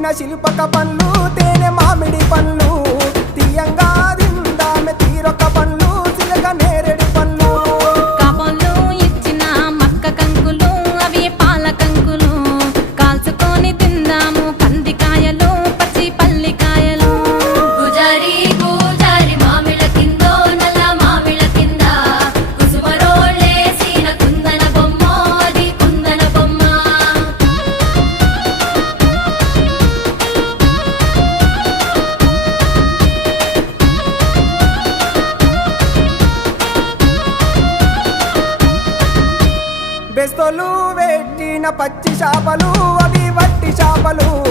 పండిన శిల్పక పండ్లు తేనె మామిడి పండ్లు. బెస్తలు పెట్టిన పచ్చి చాపలు అవి వట్టి చాపలు.